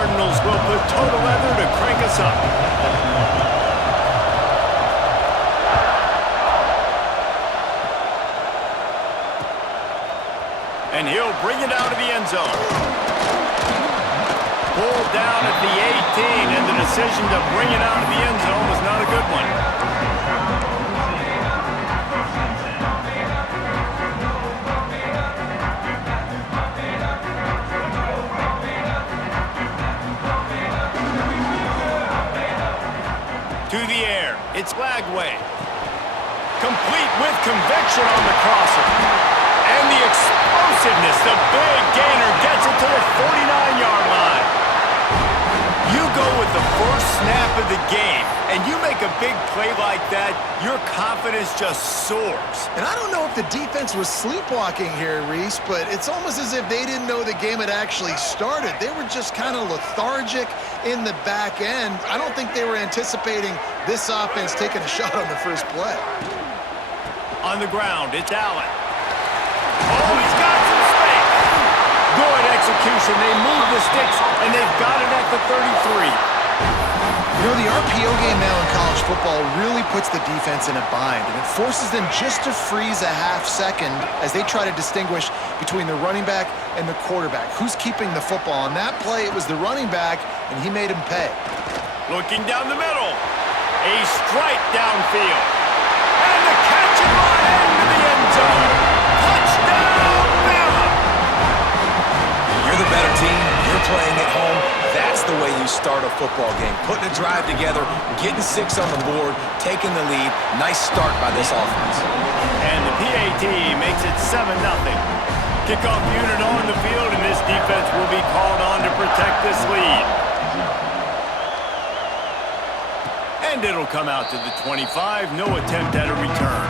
Cardinals will put total leather to crank us up. And he'll bring it out of the end zone. Pulled down at the 18, and the decision to bring it out of the end zone was not a good one. To the air, it's Lagway. Complete with conviction on the crosser. And the explosiveness, the big gainer gets it to the 49-yard line. You go with the first snap of the game, and you make a big play like that, your confidence just soars. And I don't know if the defense was sleepwalking here, Reese, but it's almost as if they didn't know the game had actually started. They were just kind of lethargic in the back end. I don't think they were anticipating this offense taking a shot on the first play. On the ground, it's Allen. Oh, he's got some space. Good execution. They move the sticks, and they've got it at the 33. You know, the RPO game now in college football really puts the defense in a bind, and it forces them just to freeze a half second as they try to distinguish between the running back and the quarterback. Who's keeping the football? On that play, it was the running back, and he made him pay. Looking down the middle. A strike downfield. And the catch and run into the end zone. Touchdown, Bama! You're the better team. You're playing at home. That's the way you start a football game. Putting a drive together, getting 6 on the board, taking the lead. Nice start by this offense. And the PAT makes it 7-0. Kickoff unit on the field, and this defense will be called on to protect this lead. And it'll come out to the 25. No attempt at a return.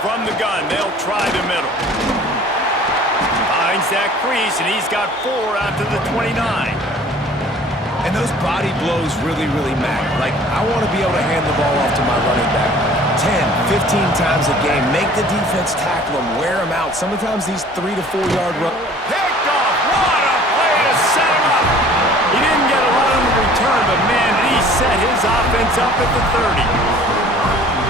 From the gun, they'll try the middle. Finds that crease, and he's got 4 out to the 29. And those body blows really, really matter. Like, I want to be able to hand the ball off to my running back 10, 15 times a game. Make the defense tackle him, wear him out. Sometimes these 3 to 4 yard runs. Picked off. What a play to set him up. He didn't get a lot on the return, but man, did he set his offense up at the 30.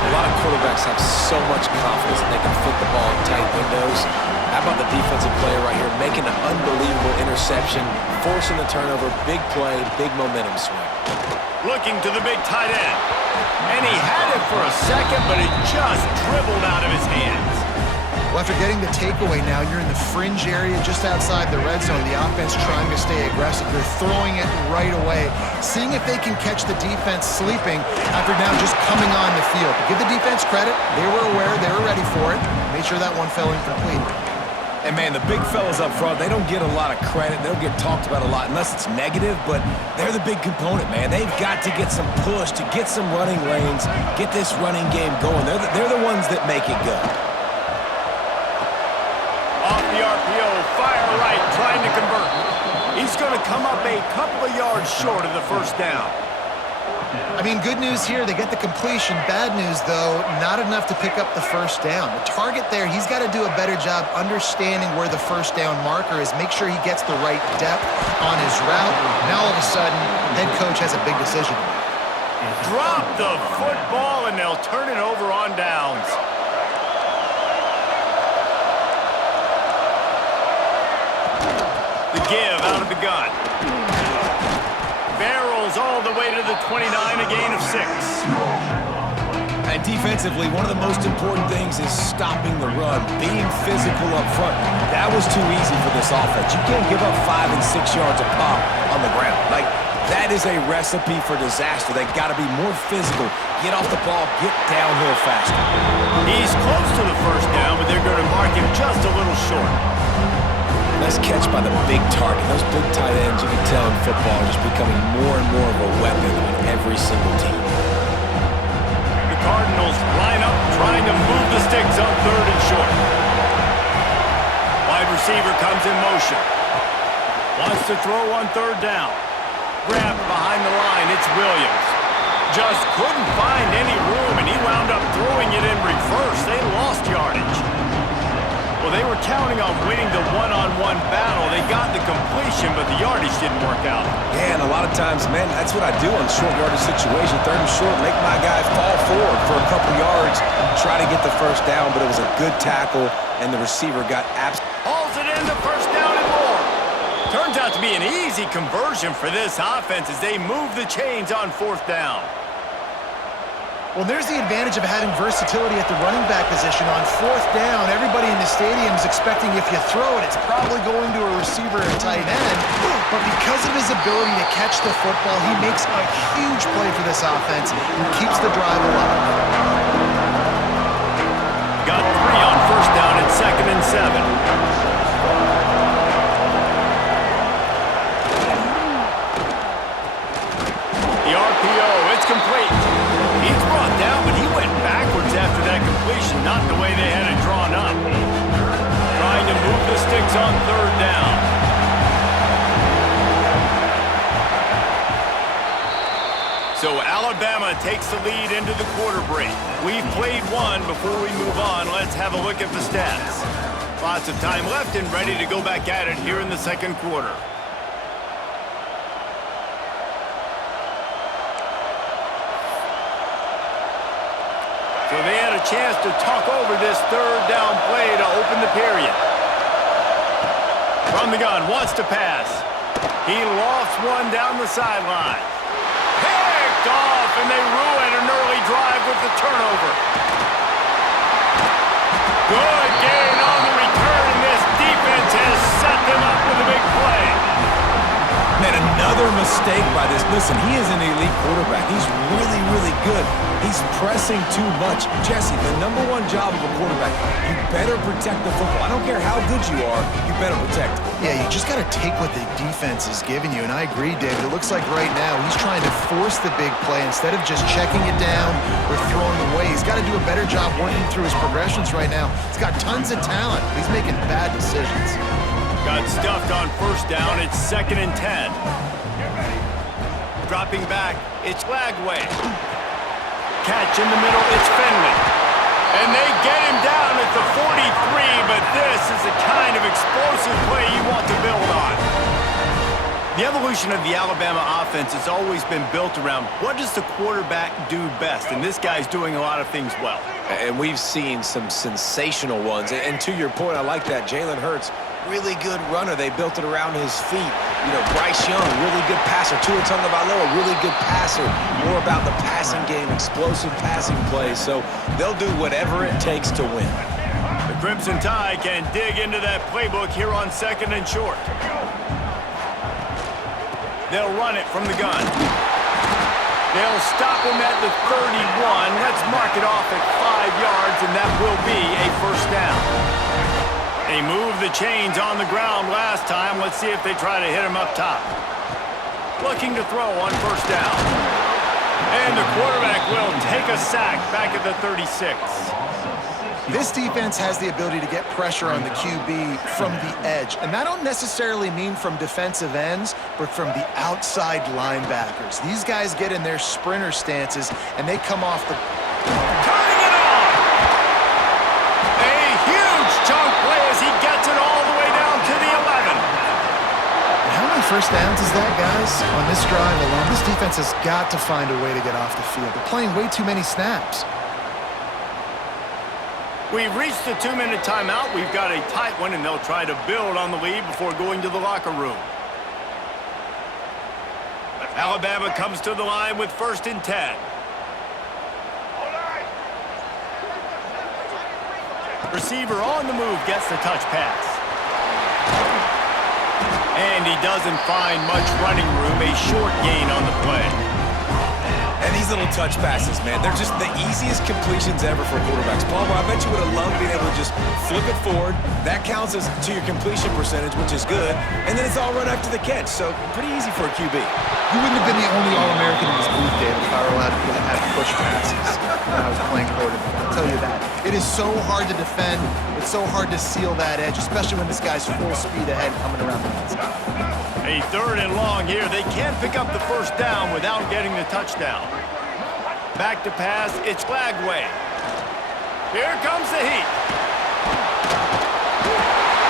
A lot of quarterbacks have so much confidence that they can fit the ball in tight windows. How about the defensive player right here making an unbelievable interception, forcing the turnover, big play, big momentum swing. Looking to the big tight end. And he had it for a second, but it just dribbled out of his hands. Well, after getting the takeaway now, you're in the fringe area just outside the red zone. The offense trying to stay aggressive. They're throwing it right away, seeing if they can catch the defense sleeping after now just coming on the field. But give the defense credit. They were aware. They were ready for it. Made sure that one fell incomplete. And, man, the big fellas up front, they don't get a lot of credit. They don't get talked about a lot unless it's negative, but they're the big component, man. They've got to get some push, to get some running lanes, get this running game going. They're the ones that make it go. Off the RPO, fire right, trying to convert. He's going to come up a couple of yards short of the first down. I mean, good news here, they get the completion. Bad news, though, not enough to pick up the first down. The target there, he's got to do a better job understanding where the first down marker is, make sure he gets the right depth on his route. Now, all of a sudden, head coach has a big decision. Drop the football, and they'll turn it over on downs. The give out of the gun. Barrels all the way to the 29, a gain of 6. And defensively, one of the most important things is stopping the run, being physical up front. That was too easy for this offense. You can't give up 5 and 6 yards a pop on the ground. Like, that is a recipe for disaster. They've got to be more physical. Get off the ball, get downhill faster. He's close to the first down, but they're going to mark him just a little short. Nice catch by the big target. Those big tight ends, you can tell in football, are just becoming more and more of a weapon on every single team. The Cardinals line up, trying to move the sticks on 3rd and short. Wide receiver comes in motion. Wants to throw on 3rd down. Grabbed behind the line, it's Williams. Just couldn't find any room, and he wound up throwing it in reverse. They lost yardage. Well, they were counting on winning the one-on-one battle. They got the completion, but the yardage didn't work out. Yeah, and a lot of times, man, that's what I do on short yardage situation. Third and short, make my guy fall forward for a couple yards, try to get the first down, but it was a good tackle, and the receiver got Hauls it in, the first down and more. Turns out to be an easy conversion for this offense as they move the chains on fourth down. Well, there's the advantage of having versatility at the running back position. On fourth down, everybody in the stadium is expecting if you throw it, it's probably going to a receiver or tight end. But because of his ability to catch the football, he makes a huge play for this offense and keeps the drive alive. Got 3 on first down and 2nd and 7. Complete. He's brought down, but he went backwards after that completion, not the way they had it drawn up. Trying to move the sticks on third down. So Alabama takes the lead into the quarter break. We've played one. Before we move on, let's have a look at the stats. Lots of time left and ready to go back at it here in the second quarter. So they had a chance to talk over this third down play to open the period. From the gun, wants to pass. He lofts one down the sideline. Picked off, and they ruin an early drive with the turnover. Good gain on the return, and this defense has set them up with a big play. Man, another mistake by this. Listen, he is an elite quarterback. He's really, really good. He's pressing too much. Jesse, the #1 job of a quarterback, you better protect the football. I don't care how good you are, you better protect it. Yeah, you just got to take what the defense is giving you. And I agree, David. It looks like right now he's trying to force the big play instead of just checking it down or throwing away. He's got to do a better job working through his progressions right now. He's got tons of talent. He's making bad decisions. Got stuffed on first down. It's 2nd and 10. Dropping back. It's Lagway. Catch in the middle. It's Finley. And they get him down at the 43, but this is the kind of explosive play you want to build on. The evolution of the Alabama offense has always been built around what does the quarterback do best, and this guy's doing a lot of things well. And we've seen some sensational ones. And to your point, I like that. Jalen Hurts, really good runner. They built it around his feet. You know, Bryce Young, really good passer. Tua Tagovailoa, really good passer. More about the passing game, explosive passing plays. So they'll do whatever it takes to win. The Crimson Tide can dig into that playbook here on 2nd and short. They'll run it from the gun. They'll stop him at the 31. Let's mark it off at 5 yards, and that will be a first down. They moved the chains on the ground last time. Let's see if they try to hit him up top. Looking to throw on first down. And the quarterback will take a sack back at the 36. This defense has the ability to get pressure on the QB from the edge. And I don't necessarily mean from defensive ends, but from the outside linebackers. These guys get in their sprinter stances, and they come off the... Turning it on! A huge chunk play as he gets it all the way down to the 11. How many first downs is that, guys? On this drive alone, this defense has got to find a way to get off the field. They're playing way too many snaps. We've reached the 2-minute timeout. We've got a tight one, and they'll try to build on the lead before going to the locker room. Alabama comes to the line with 1st and 10. Receiver on the move gets the touch pass. And he doesn't find much running room. A short gain on the play. And these little touch passes, man, they're just the easiest completions ever for quarterbacks. Palmer, I bet you would have loved being able to just flip it forward. That counts as to your completion percentage, which is good. And then it's all run after the catch, so pretty easy for a QB. You wouldn't have been the only All-American in this booth, David, if I were allowed to have push passes when I was playing quarterback. I'll tell you that. It is so hard to defend. It's so hard to seal that edge, especially when this guy's full speed ahead coming around the outside. A 3rd and long here. They can't pick up the first down without getting the touchdown. Back to pass, it's Lagway. Here comes the heat.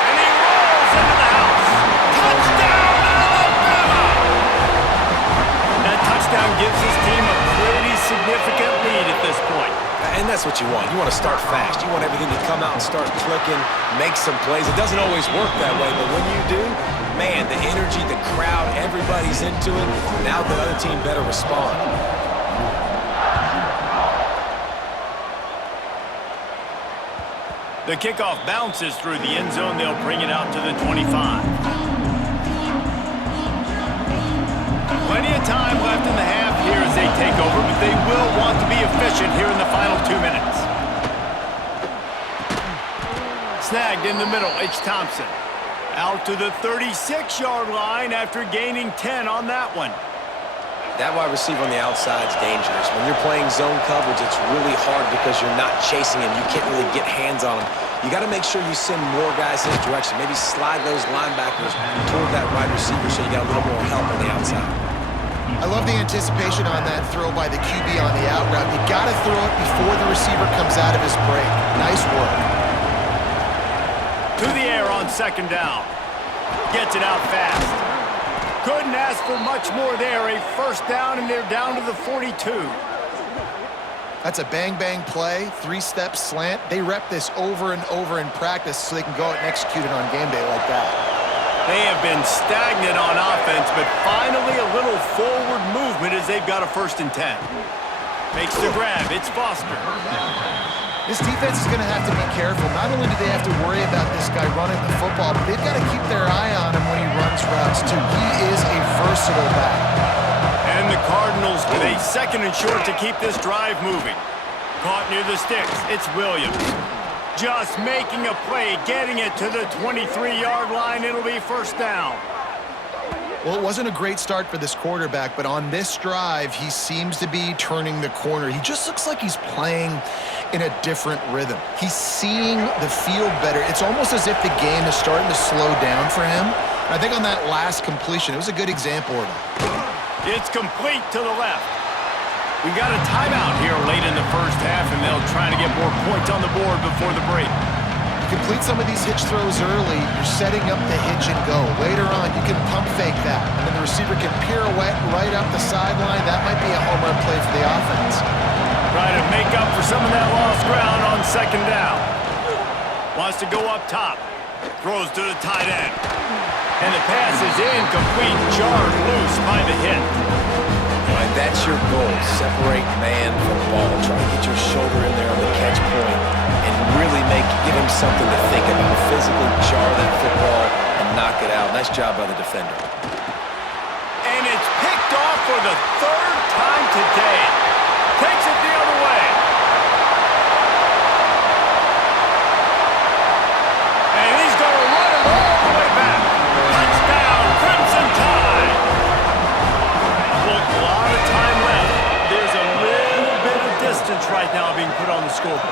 And he rolls into the house. Touchdown, Alabama! That touchdown gives his team a pretty significant lead at this point. And that's what you want. You want to start fast. You want everything to come out and start clicking, make some plays. It doesn't always work that way, but when you do, man, the energy, the crowd, everybody's into it. Now the other team better respond. The kickoff bounces through the end zone. They'll bring it out to the 25. Plenty of time left in the half here as they take over, but they will want to be efficient here in the final 2 minutes. Snagged in the middle, H. Thompson. Out to the 36-yard line after gaining 10 on that one. That wide receiver on the outside is dangerous. When you're playing zone coverage, it's really hard because you're not chasing him. You can't really get hands on him. You got to make sure you send more guys in his direction. Maybe slide those linebackers toward that wide receiver so you got a little more help on the outside. I love the anticipation on that throw by the QB on the out route. You got to throw it before the receiver comes out of his break. Nice work. To the air on second down. Gets it out fast. Couldn't ask for much more there. A first down, and they're down to the 42. That's a bang-bang play, three-step slant. They rep this over and over in practice so they can go out and execute it on game day like that. They have been stagnant on offense, but finally a little forward movement as they've got a 1st and 10. Makes the grab. It's Foster. This defense is going to have to be careful. Not only do they have to worry about this guy running the football, but they've got to keep their eye on him when he runs routes, too. He is a versatile back. And the Cardinals with a 2nd and short to keep this drive moving. Caught near the sticks. It's Williams. Just making a play, getting it to the 23-yard line. It'll be 1st down. Well, it wasn't a great start for this quarterback, but on this drive, he seems to be turning the corner. He just looks like he's playing in a different rhythm. He's seeing the field better. It's almost as if the game is starting to slow down for him. And I think on that last completion, it was a good example of that. It's complete to the left. We got a timeout here late in the first half, and they'll try to get more points on the board before the break. You complete some of these hitch throws early, you're setting up the hitch and go. Later on, you can pump fake that, and then the receiver can pirouette right up the sideline. That might be a home run play for the offense. Try to make up for some of that lost ground on 2nd down. Wants to go up top. Throws to the tight end. And the pass is incomplete, jarred loose by the hit. Right, that's your goal. Separate man from ball. Try to get your shoulder in there on the catch point and really give him something to think about. Physically jar that football and knock it out. Nice job by the defender. And it's picked off for the 3rd time today. Takes it the other way. And he's going to run it all the way back. Touchdown, Crimson Tide. Look, a lot of time left. There's a little bit of distance right now being put on the scoreboard.